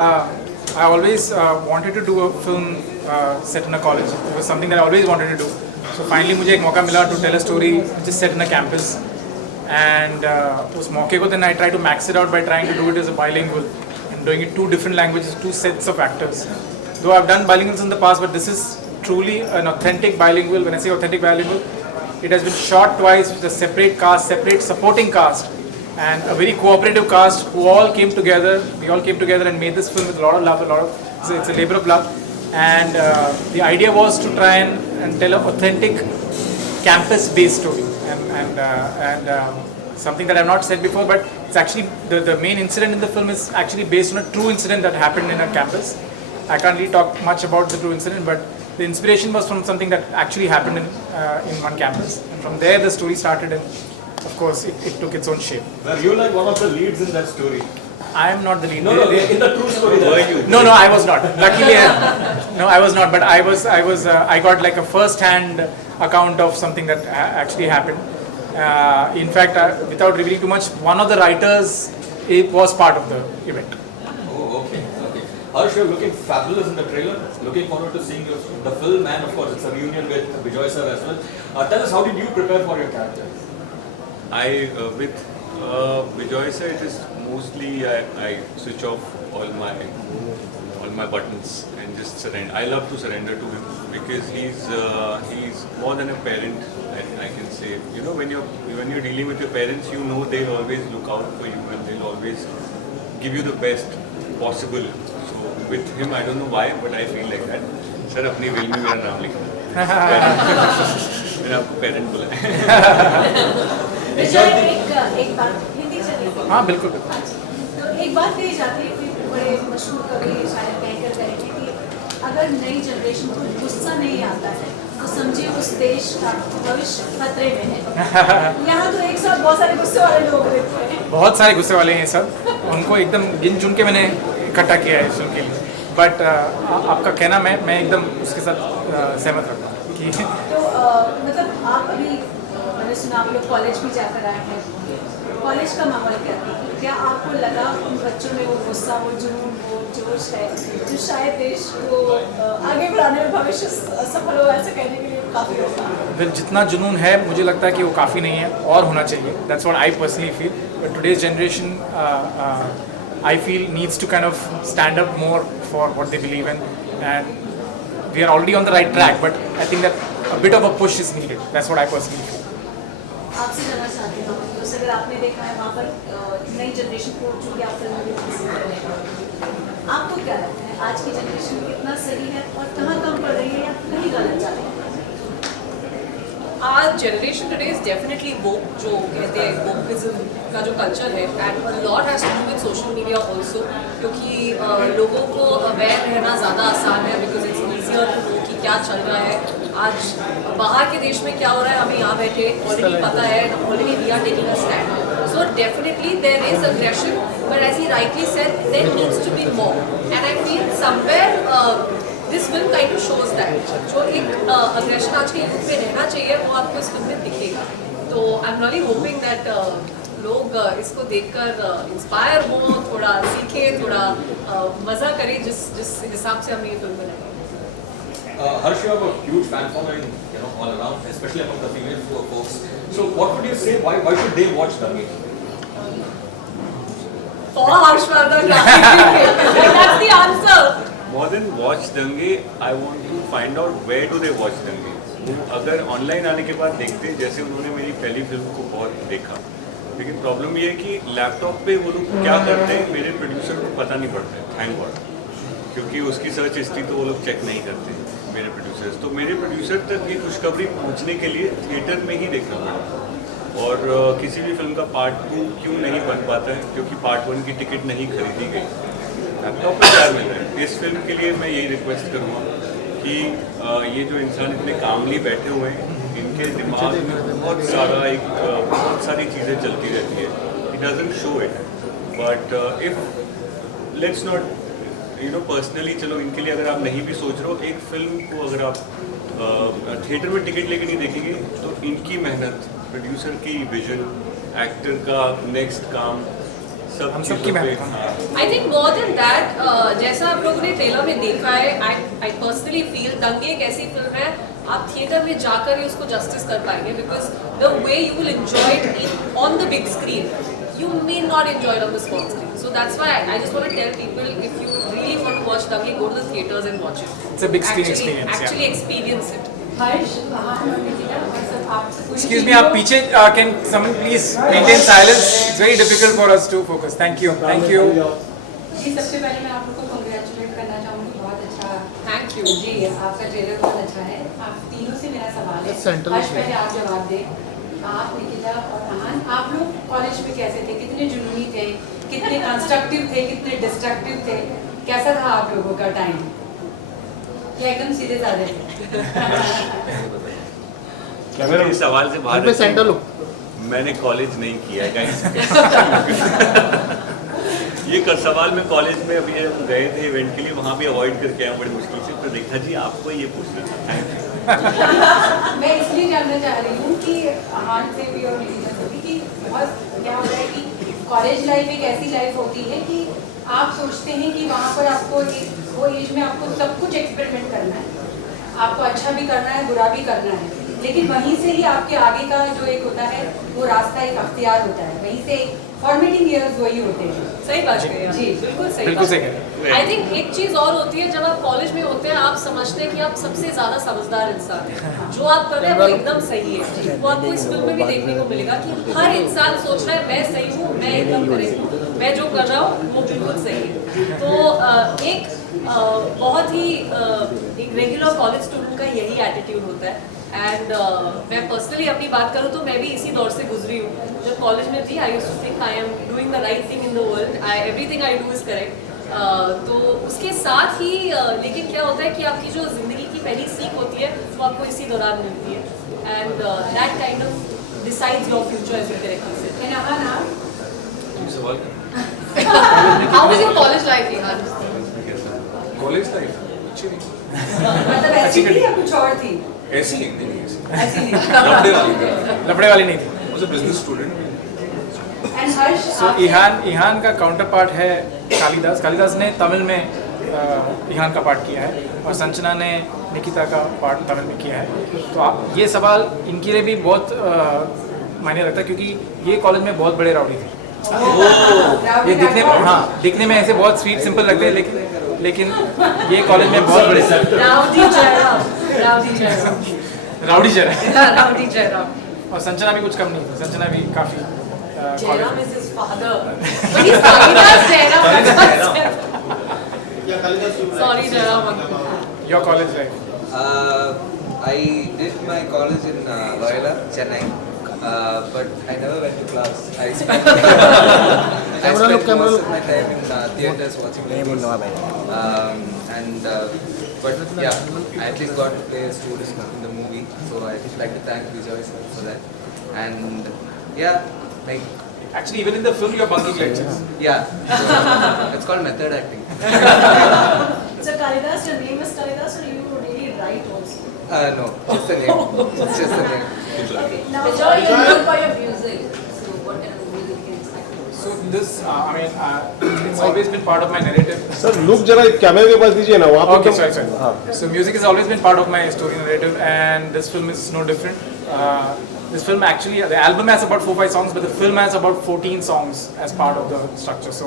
I always wanted to do a film set in a college. It was something that I always wanted to do. So finally मुझे एक मौका मिला to tell a story which is set in a campus. And उस मौके को then I try to max it out by trying to do it as a bilingual and doing it two different languages, two sets of actors. Though I've done bilinguals in the past, but this is truly an authentic bilingual. When I say authentic bilingual, it has been shot twice with a separate cast, separate supporting cast, and a very cooperative cast who all came together. We all came together and made this film with a lot of love, it's a labor of love. And the idea was to try and tell an authentic campus-based story. And something that I've not said before, but it's actually, the main incident in the film is actually based on a true incident that happened in a campus. I can't really talk much about the true incident, but the inspiration was from something that actually happened in one campus. And from there the story started, and of course it took its own shape. Well, you're like one of the leads in that story. I am not the lead. No, in the true story. Were you? No, I was not. Luckily, no, I was not. But I got like a first-hand account of something that actually happened. In fact, without revealing too much, one of the writers was part of the event. Oh, okay. Harsh, you're looking fabulous in the trailer. Looking forward to seeing the film, and of course, it's a reunion with Bijoy sir as well. Tell us, how did you prepare for your character? With Bijoy sir, it is mostly I switch off all my buttons and just surrender. I love to surrender to him because he's more than a parent. I can say, you know, when you're dealing with your parents, you know they'll always look out for you and they'll always give you the best possible. So with him, I don't know why, but I feel like that. Sir, अपनी will में मेरा नाम लिखा. मेरा parent बोला है. एक बात हिंदी चलेगी। हाँ बिल्कुल. तो एक बात कही जाती है कि बड़े मशहूर कवि शायद कहकर गए थे कि अगर नई जनरेशन को गुस्सा नहीं आता है तो समझिए उस देश का भविष्य खतरे में है। यहाँ तो एक साथ बहुत सारे गुस्से वाले लोग रहते हैं। बहुत सारे गुस्से वाले हैं सब. उनको एकदम गिन चुन के मैंने इकट्ठा किया है इस फिल्म के लिए. बट आपका कहना मैं एकदम उसके साथ सहमत रखता हूँ कि तो मतलब आप अभी मैंने सुना आप लोग कॉलेज भी जाकर आए हैं. कॉलेज का माहौल क्या आपको लगा उन बच्चों में वो गुस्सा, वो जुनून, वो जोश है जो शायद देश को आगे बढ़ाने में भविष्य सफल हो ऐसे कहने के लिए काफ़ी होगा? जितना जुनून है मुझे लगता है कि वो काफ़ी नहीं है और होना चाहिए. That's what I personally feel. But today's generation I feel needs to kind of stand up more for what they believe in, and we are already on the right track, but I think that a bit of a push is needed. That's what I personally feel. आपसे जानना चाहती हूँ तो अगर आपने देखा है वहाँ पर नई जनरेशन को जो कि आप फिल्म में पसंद कर रहे हैं, आपको क्या लगता है आज की जनरेशन कितना सही है और कहाँ कम पड़ रही है या कहीं गलत जा रही है? Our generation today is definitely woke, जो कहते हैं wokeism का जो culture है, and a lot has to do with social media also, क्योंकि लोगों को aware रहना ज़्यादा आसान है because it's easier to know कि क्या चल रहा है. आज बाहर के देश में क्या हो रहा है हमें यहाँ बैठे already पता है, already we are taking a stand. So definitely there is aggression, but as he rightly said, there needs to be more, and I feel somewhere this film kind of shows that जो एक aggression आज के युग में रहना चाहिए वो आपको इस फिल्म में दिखेगा. तो I'm really hoping that लोग इसको देखकर इंस्पायर हो, थोड़ा सीखें, थोड़ा मज़ा करें जिस हिसाब से हम ये फिल्म बनाएंगे. Harsh, you have a huge fan following, you know, all around, especially among the female folks. So, what would you say? Why should they watch Dange? For Harshvardhan, that's the answer. More than watch Dange, I want to find out where do they watch Dange. वो अगर online आने के बाद देखते हैं जैसे उन्होंने मेरी पहली फिल्म को बहुत देखा, लेकिन प्रॉब्लम ये है कि लैपटॉप पे वो लोग क्या करते हैं मेरे प्रोड्यूसर को पता नहीं पड़ता है. थैंक गॉड, क्योंकि उसकी सर्च हिस्ट्री तो वो लोग चेक नहीं करते मेरे प्रोड्यूसर्स. तो मेरे प्रोड्यूसर तक ये खुशखबरी पहुँचने के लिए थिएटर में ही देखना पड़ा. और किसी भी फिल्म का पार्ट 2 क्यों नहीं बन पाता है, क्योंकि पार्ट 1 की टिकट नहीं खरीदी गई. लैपटॉप पर क्या मिल रहा है. इस फिल्म के लिए मैं यही रिक्वेस्ट करूँगा कि ये जो इंसान इतने कामली बैठे हुए हैं, इनके दिमाग में बहुत सारी चीज़ें चलती रहती है. It doesn't show it, but if let's not you know personally, चलो इनके लिए अगर आप नहीं भी सोच रहे हो, एक फिल्म को अगर आप थिएटर में टिकट लेके नहीं देखेंगे तो इनकी मेहनत, प्रोड्यूसर की विजन, एक्टर का नेक्स्ट काम, सब हम सबकी चीज़ों पे, मेहनत। हाँ। I think more than that, जैसा आप लोगों ने ट्रेलर में देखा है, आई पर्सनली फील दंगे एक ऐसी फिल्म है आप थिएटर में जाकर ही उसको जस्टिस कर पाएंगे, because the way you will enjoy it in on the big screen you may not enjoy it on the small screen. So that's why I just want to tell people, if you really want to watch Dange, go to the theaters and watch it. It's a big screen experience, Actually yeah. experience it. हर्ष वहाँ निकिता और सब आपसे कोई Excuse me, आप पीछे can someone please maintain silence? It's very difficult for us to focus. Thank you. Thank you. जी, सबसे पहले मैं आप लोग को congratulate करना चाहूँगी, बहुत अच्छा। Thank you. जी, आपका ट्रेलर बहुत अच्छा है। आप तीनों से मेरा सवाल है, हर्ष पहले आप जवाब दें। आप, निकिता और अहान, आप लोग कॉलेज में कैसे थे? कितने जुनूनी थे? कितने कंस्ट्रक्टिव थे? कितने डिस्ट्रक्टिव थे? कैसा था आप लोगों का टाइम? या एकदम सीधे साधे थे? इस सवाल से बाहर सेंटर लो। मैंने कॉलेज नहीं किया है गाइस। ये कर सवाल में कॉलेज में अभी हम गए थे इवेंट के लिए, वहाँ भी अवॉइड करके आए बड़ी मुश्किल से, तो देखा जी आपको ये पूछना था। Thank you. मैं इसलिए जानना चाह रही हूँ कि अहान से भी और निकिता से भी कि बहुत क्या होता है कि कॉलेज लाइफ एक ऐसी लाइफ होती है कि आप सोचते हैं कि वहाँ पर आपको वो एज में आपको सब कुछ एक्सपेरिमेंट करना है, आपको अच्छा भी करना है, बुरा भी करना है, लेकिन वहीं से ही आपके आगे का जो एक होता है वो रास्ता एक अख्तियार होता है, वहीं से फॉर्मेटिंग ईयर्स वही होते हैं। सही बात कही आप। जी, बिल्कुल सही बिल्कुल बात सही है। कह रहे आई थिंक एक चीज और होती है, जब आप कॉलेज में होते हैं आप समझते हैं कि आप सबसे ज्यादा समझदार इंसान हैं, जो आप कर रहे हैं वो एकदम सही है। वो आपको इस फिल्म में भी देखने को मिलेगा कि हर इंसान सोच रहा है मैं सही हूँ, मैं एकदम करेक्ट हूँ, मैं जो कर रहा हूँ वो बिल्कुल सही है। तो एक बहुत ही एक रेगुलर कॉलेज स्टूडेंट का यही एटीट्यूड होता है। एंड मैं पर्सनली अपनी बात करूँ तो मैं भी इसी दौर से गुजरी हूँ। जब कॉलेज में थी I used to think I am doing the right thing in the world, everything I do is correct. तो उसके साथ ही लेकिन क्या होता है कि आपकी जो ज़िंदगी की पहली सीख होती है वो आपको इसी दौरान मिलती है, and that kind of decides your future as you correctly said. And Ahaan आप? How was your college life यार? कॉलेज लाइफ अच्छी थी, मतलब ऐसी थी या कुछ और थी? ऐसी नहीं ऐसी ऐसी नहीं। लफड़े वाली थी। लफड़े वाली नहीं थी। मुझे business student and Harsh So आप? इहान का काउंटर पार्ट है कालिदास ने तमिल में इहान का पार्ट किया है, और संजना ने निकिता का पार्ट तमिल में किया है। तो आप ये सवाल इनके लिए भी बहुत मायने रखता है, क्योंकि ये कॉलेज में बहुत बड़े राउडी थे। ये दिखने दिखने में ऐसे बहुत स्वीट सिंपल लगते हैं, लेकिन ये कॉलेज में बहुत बड़े rowdy Jairam, rowdy Jairam, rowdy जरा। राउडी जयराम। और संजना भी कुछ कम नहीं थी, संजना भी काफ़ी Jairam is his father. But he's Kalidas Jairam. Sorry, Jairam. Your college life? I did my college in Loyola, Chennai, but I never went to class. I spent most of my time in theaters watching movies. But yeah, I at least got to play a student in the movie, so I would like to thank Vijay sir for that. And yeah, like Actually, even in the film, you're bunking lectures. yeah, it's called method acting. So Kalidas, your name is Kalidas, or you really write also? No, just the name. It's just the name. Okay. Now, Vijay, you're known for your music. So what kind of music can you expect? So this, it's always been part of my narrative. Sir look जरा कैमरे के पास दीजिए ना, वहाँ पे Okay, तो- sorry. हाँ। So music has always been part of my story narrative, and this film is no different. This film actually, the album has about 4-5 songs, but the film has about 14 songs as part of the structure. So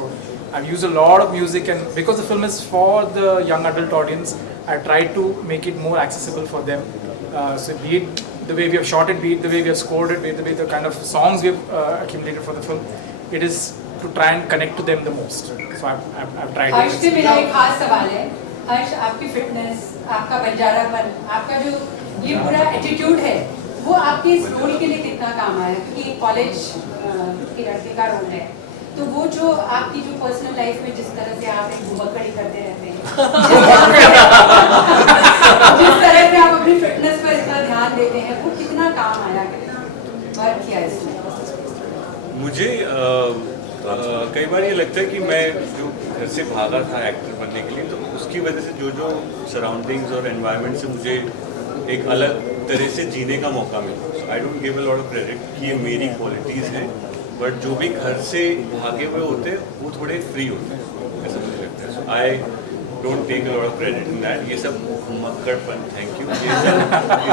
I've used a lot of music, and because the film is for the young adult audience, I tried to make it more accessible for them. So be it the way we have shot it, be it the way we have scored it, be it the way the kind of songs we have accumulated for the film, it is to try and connect to them the most. So I've tried हर्ष से मेरा एक खास सवाल है। हर्ष, आपकी fitness, आपका बंजारापन, आपका जो ये पूरा एटीट्यूड है, वो आपके इस रोल के लिए कितना काम आया? क्योंकि कॉलेज के लड़के का रोल है, तो वो जो आपकी जो पर्सनल लाइफ में जिस तरह से आप एक घुमक्कड़ी करते रहते हैं, जिस तरह से आप अपनी फिटनेस पर इतना ध्यान देते हैं, वो कितना काम आया, कितना वर्क किया इसमें? मुझे कई बार ये लगता है कि मैं जो घर से भागा था एक्टर बनने के लिए, तो उसकी वजह से जो सराउंडिंग्स और एनवायरनमेंट से मुझे एक अलग तरह से जीने का मौका मिला। So I don't give a lot of credit कि ये मेरी क्वालिटीज़ हैं, बट जो भी घर से भागे हुए होते हैं वो थोड़े फ्री होते हैं, ऐसा मुझे लगता है. So I don't take a lot of credit in that. ये सब मक्कड़पन, थैंक यू, ये सब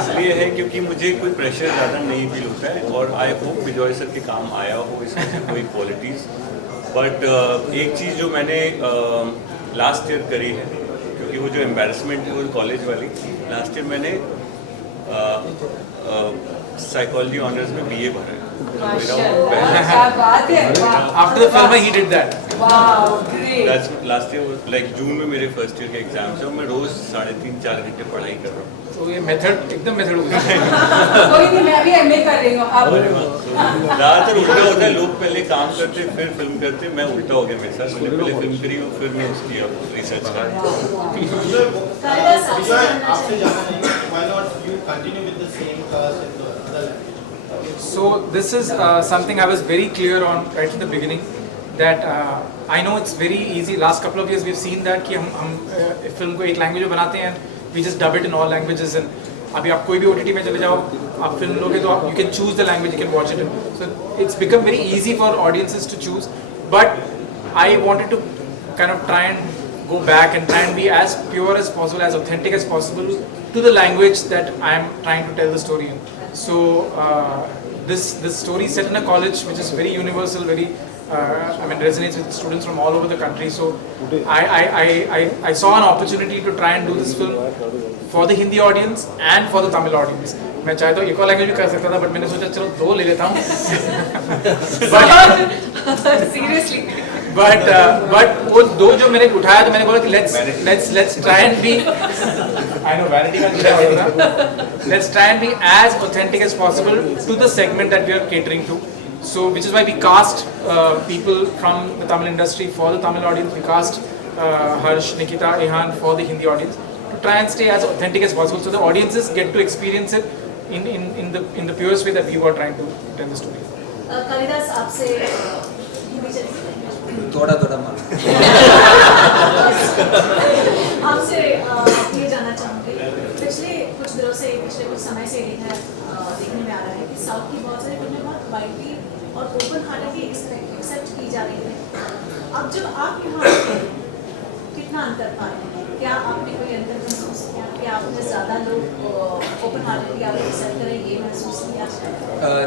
इसलिए है क्योंकि मुझे कोई प्रेशर ज़्यादा नहीं फील होता है. और आई होप विजय सर के काम आया हो इसमें से कोई क्वालिटीज़. बट एक चीज़ जो मैंने लास्ट ईयर करी है, क्योंकि वो जो एम्बेरसमेंट है वो कॉलेज वाली, लास्ट ईयर मैंने साइकोलॉजी ऑनर्स में BA भरा है. क्या बात है, After the film, he did that. Wow great. Last year like जून में मेरे फर्स्ट ईयर के एग्जाम्स है और मैं रोज 3.5-4 घंटे पढ़ाई कर रहा हूँ. तो ये मेथड एकदम मेथड हो गया. कोई नहीं, मैं अभी MA कर रही हूँ अब. ज़्यादातर उल्टा होता है, लोग पहले काम करते फिर फिल्म करते. मैं उल्टा हो गया मेरे साथ. मैंने पहले फिल्म करी और फिर मैं उसकी रिसर्च करा. कालिदास आपसे जानना चाहिए. Why not you continue with the same cast in the other language? So this is something I was very clear on right in the beginning, that I know it's very easy. Last couple of years we've seen that कि हम film को एक language में बनाते हैं, we just dub it in all languages. And अभी आप कोई भी OTT में चले जाओ, आप फिल्म लोगे तो आप you can choose the language, you can watch it in. So it's become very easy for audiences to choose. But I wanted to kind of try and go back and try and be as pure as possible, as authentic as possible to the language that I am trying to tell the story in. So this story is set in a college which is very universal, very resonates with students from all over the country. So I saw an opportunity to try and do this film for the Hindi audience and for the Tamil audience. मैं चाहे तो एक और language भी कर सकता था, but मैंने सोचा चलो 2 ले लेता हूँ. Seriously. But वो 2 जो मैंने उठाया तो मैंने बोला कि let's try and be, I know vanity का क्या होगा, let's try and be as authentic as possible to the segment that we are catering to. So which is why we cast people from the Tamil industry for the Tamil audience. We cast Harsh, Nikita, Ihan for the Hindi audience to try and stay as authentic as possible, so the audiences get to experience it in the purest way that we were trying to tell the story. Kalidas आपसे हिंदी चलेगी. थोड़ा मार. आपसे ये जानना चाहूँगी, पिछले कुछ दिनों से, पिछले कुछ समय से देखने में आ रहा है कि साउथ की बहुत सारी फिल्में बहुत वाइडली और ओपन हार्टेडली एक्सेप्ट की जा रही है. अब जब आप यहाँ आते हैं, कितना अंतर पाए? क्या आपने कोई अंतर महसूस किया? क्या आपने ज़्यादा लोग ओपन हार्टेडली आप एक्सेप्ट करें, ये महसूस किया?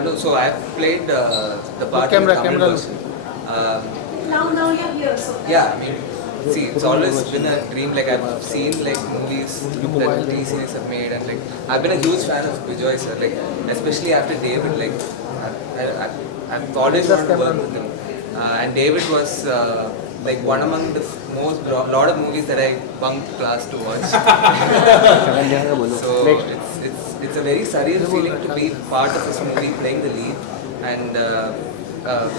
No, so I've played the part in Tamil version. Now you're here, so Yeah, I mean, see, it's always been a dream. Like I've seen like movies that TV series have made, and like I've been a huge fan of Bijoy sir. Like especially after David, like I've always loved to work with him. And David was like one among the most lot of movies that I bunked class to watch. So it's a very surreal feeling to be part of this movie, playing the lead. And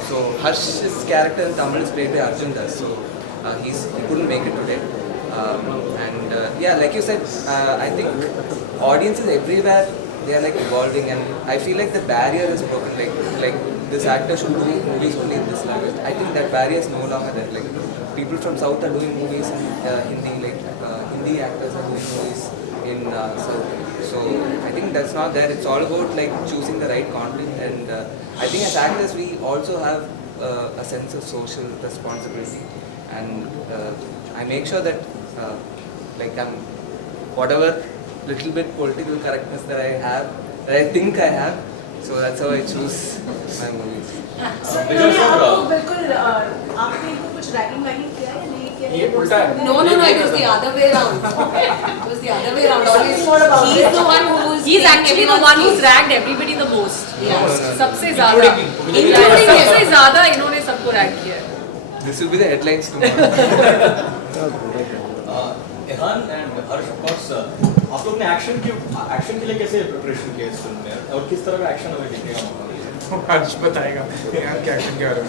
so Harsh's character in Tamil is played by Arjun Das. So he couldn't make it today. Yeah, like you said, I think audiences everywhere, they are like evolving, and I feel like the barrier is broken. Like this actor should do movies only in this language. I think that barrier is no longer there. Like people from South are doing movies in Hindi. Like Hindi actors are doing movies in South. So I think that's not there. It's all about like choosing the right content, and I think as actors we also have a sense of social responsibility, and I make sure that like I'm whatever little bit political correctness that I have, that I think I have, so that's how I choose my movies. So इन्होंने आपको बिल्कुल आपने इनको कुछ ragging किया है या नहीं किया? ये उल्टा है. No, it was the other way around. It was the other way around. Always he's the one who's actually the one who's ragged everybody the most. Yeah. सबसे ज़्यादा. Including सबसे ज़्यादा इन्होंने सबको रैग किया है. This will be the headlines tomorrow. Ihan and Harsh, of course, आप लोग ने एक्शन के लिए कैसे प्रिपरेशन किया इस फिल्म में, और किस तरह का एक्शन हमें देखने का मौका मिला? हर्ष बताएगा यहाँ क्या एक्शन के बारे में.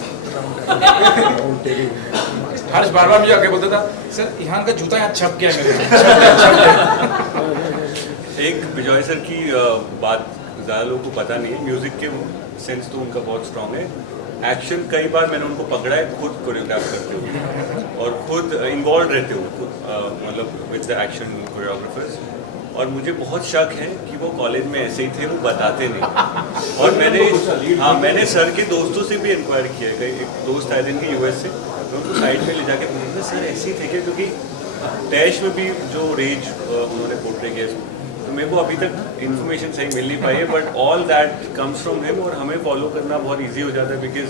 हर्ष बार मुझे आके बोलता था, सर यहाँ का जूता यहाँ छप गया है मेरे. एक विजय सर की बात ज़्यादा लोगों को पता नहीं है, म्यूज़िक के सेंस तो उनका बहुत स्ट्रॉन्ग है. एक्शन कई बार मैंने उनको पकड़ा है, खुद कोरियोग्राफ करते हुए और खुद इन्वॉल्व रहते हुए, मतलब विद द एक्शन कोरियोग्राफर्स. और मुझे बहुत शक है कि वो कॉलेज में ऐसे ही थे, वो बताते नहीं। और मैंने सर के दोस्तों से भी इंक्वायर किया, एक दोस्त आए थे यूएस से, मैं उनको साइड में ले जाके पूछा सर ऐसे ही थे क्या, क्योंकि डैश में भी जो रेंज उन्होंने पोर्ट्रे किया, तो मेरे को अभी तक इन्फॉर्मेशन सही मिल नहीं पाई है, but all that comes from him और हमें फॉलो करना बहुत ईजी हो जाता है, because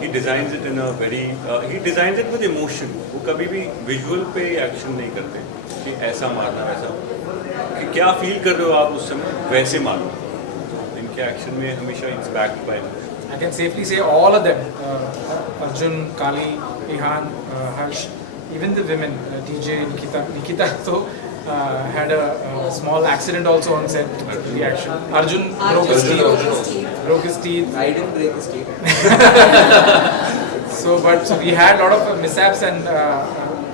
he designs it in a very he designs it with emotion. वो कभी भी विजुअल पे एक्शन नहीं करते कि ऐसा मारना वैसा, कि क्या फील कर रहे हो आप उस समय वैसे मारो। इनके एक्शन में हमेशा it's backed by. I can safely say all of them, Arjun, Kali, Ihan, Harsh, even the women, DJ, Nikita so had a small accident also on set, reaction. Arjun broke his teeth. I didn't break his teeth. So we had a lot of mishaps, and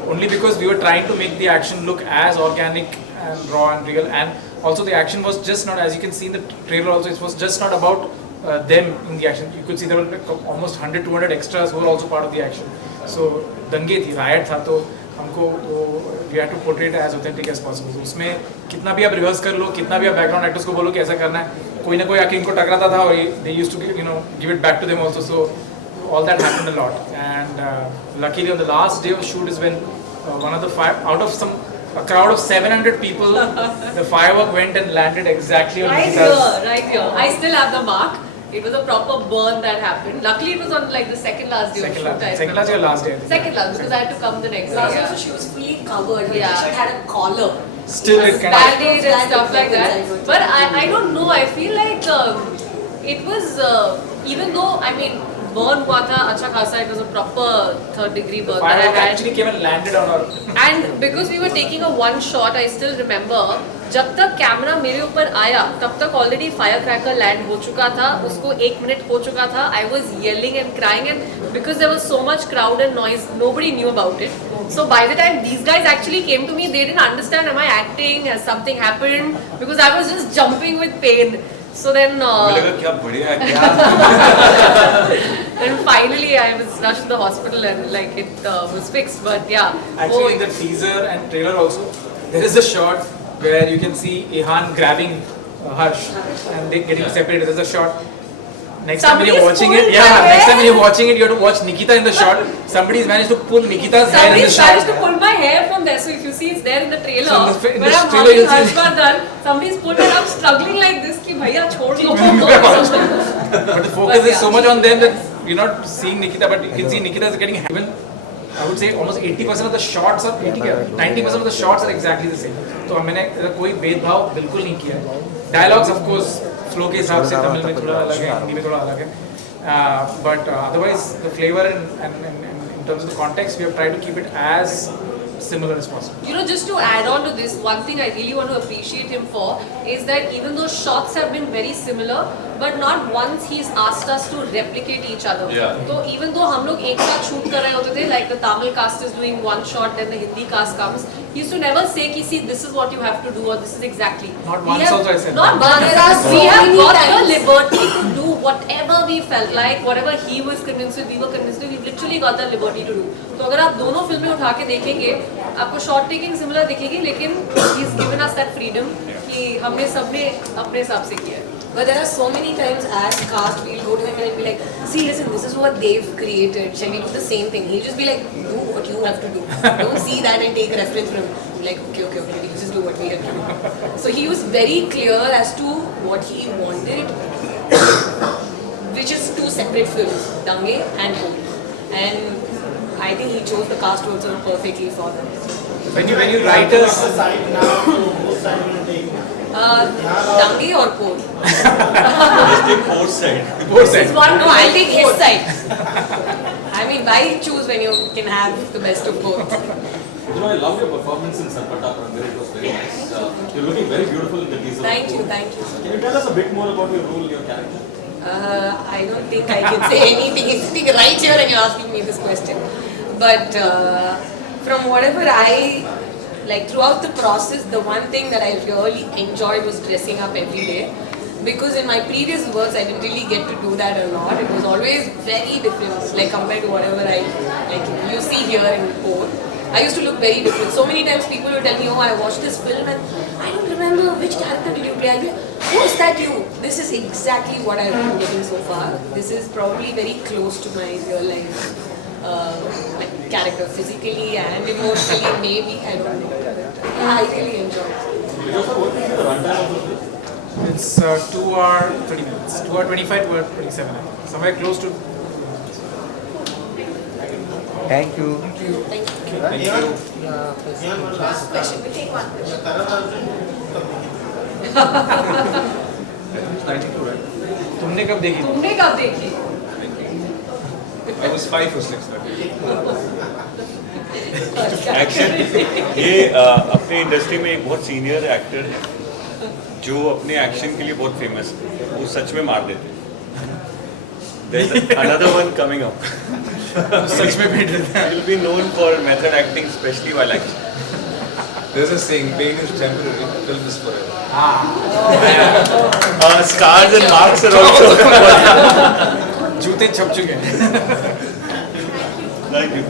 only because we were trying to make the action look as organic and raw and real, and also the action was just not, as you can see in the trailer also, it was just not about them in the action. You could see there were like almost 100-200 extras who were also part of the action. So दंगे थी, riot था, तो हमको we had to portray it as authentic as possible. तो उसमें कितना भी आप रिहर्स कर लो, कितना भी आप बैकग्राउंड एक्टर्स को बोलो कि ऐसा करना है, कोई ना कोई आके इनको टकराता था और they used to give it back to them also. So all that happened a lot, and luckily on the last day of shoot is when one of the out of a crowd of 700 people, the firework went and landed exactly on Right here. I still have the mark. It was a proper burn that happened. Luckily, it was on like the second last day of shoot. Second last or last day? Second last, because I had to come the next day. Last Yeah. also she was fully covered. Her Yeah. t-shirt had a collar. Still it kind of... Band-aid and stuff like that. But I don't know. I feel like it was, even though, I mean, burn हुआ था अच्छा खासा, it was a proper third degree burn that I Firework had. actually came and landed on our... And because we were taking a one shot, I still remember, जब तक camera मेरे ऊपर आया तब तक ऑलरेडी फायर क्रैकर लैंड हो चुका था, उसको 1 मिनट हो चुका था. I was yelling and crying, and because there was so much crowd and noise, nobody knew about it. So by the time these guys actually came to me, they didn't understand, am I acting, has something happened, because I was just jumping with pain. So then मुझे लगा क्या बढ़िया है। and finally I was rushed to the hospital and like it was fixed, but yeah. Actually in the teaser and trailer also, there is a shot where you can see Ihan grabbing Harsh and they getting separated. There's a shot. Next time when you're watching it, next time when you're watching it, you have to watch Nikita in the shot. Somebody's managed to pull Nikita's hair in the Somebody's shot. managed to pull my hair from there. So if you see, it's there in the trailer. So in when the I'm trailer hugging you'll see- Harshvardhan, somebody's pulled and I'm struggling like this. Ki bhaiya chhod lo. But the focus But is so much on them that you're not seeing Nikita, but you can see Nikita is getting even. I would say almost 80% of the shots are 90% of the shots are exactly the same. तो मैंने कोई भेदभाव बिल्कुल नहीं किया है. Dialogues of course flow के हिसाब से तमिल में थोड़ा अलग है, हिंदी में थोड़ा अलग है. But otherwise the flavor and in terms of the context we have tried to keep it as similar as possible. You know, just to add on to this, one thing I really want to appreciate him for is that even though shots have been very similar, but not once he's asked us to replicate each other. Yeah. So even though हम लोग एक साथ shoot कर रहे होते थे, like the Tamil cast is doing one shot, then the Hindi cast comes, he used to never say कि see this is what you have to do or this is exactly. Not We once have- also I said Not that. once. There are so We have many got the times. liberty to do whatever we felt like, whatever he was convinced with, we were convinced with. We literally got the liberty to do. तो अगर आप दोनों फिल्में उठा के देखेंगे, आपको shot taking similar दिखेगी, लेकिन he has given us that freedom कि हमने सबने अपने हिसाब से किया है. But there are so many times as cast we'll go to him and be like, see, listen, this is what they've created. Shall we do the same thing? He'll just be like, do what you have to do. Don't see that and take reference from him. Like, okay, you just do what we have to do. So he was very clear as to what he wanted, which is two separate films, Dange and Home. And I think he chose the cast also perfectly for them. When you writers, Side now, so both sides will take. Dange or Pole? Let's take both sides. both This is sides. one, no, I'll take his side. I mean, why choose when you can have the best of both? You know, I love your performance in Sarpata Prandir. It was very nice. You're looking very beautiful in the teaser. Thank you, thank you. Can you tell us a bit more about your role, your character? I don't think I can say anything. It's sitting right here and you're asking me this question. But from whatever I, like throughout the process, the one thing that I really enjoyed was dressing up every day. Because in my previous works, I didn't really get to do that a lot. It was always very different, like compared to whatever I, like you see here in Port. I used to look very different. So many times people will tell me, oh, I watched this film and I don't remember which character did you play. I'll be like, oh, is that you? This is exactly what I've been getting so far. This is probably very close to my real life character, physically and emotionally, maybe, I don't know. Yeah, I really enjoy it. It's 2 hour 30 minutes. 2 hour 25 to 27. Somewhere close to. Thank you. Thank you. Yeah, one last Question, we take one question. Karan Arjun तुमने कब देखी? तुमने कब देखी? I was 5 or 6 that day. Action ये अपने industry में एक बहुत सीनियर एक्टर है जो अपने एक्शन के लिए बहुत फेमस है, वो सच में मार देते हैं. There's another one coming up. सच में भेज देते हैं. He will be known for method acting, especially while acting. There's a saying, pain is temporary, film is forever. Scars and marks are also. जूते छप चुके हैं. Thank you.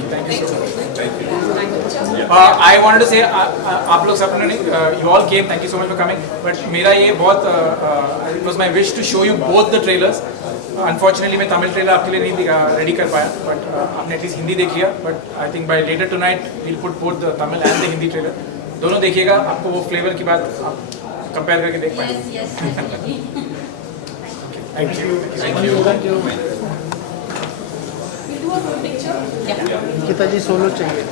I wanted to say आप लोग सब ने you all came, thank you so much for coming. But मेरा ये बहुत it was my wish to show you both the trailers. Unfortunately मैं तमिल ट्रेलर आपके लिए नहीं रेडी कर पाया, but आपने एटलीस्ट हिंदी देख लिया. But I think by later tonight we'll put both the Tamil and the Hindi trailer. दोनों देखिएगा, आपको वो फ्लेवर की बात आप कंपेयर करके देख पाएंगे. Thank you. We'll do a group picture. Yeah. Geeta ji solo चाहिए.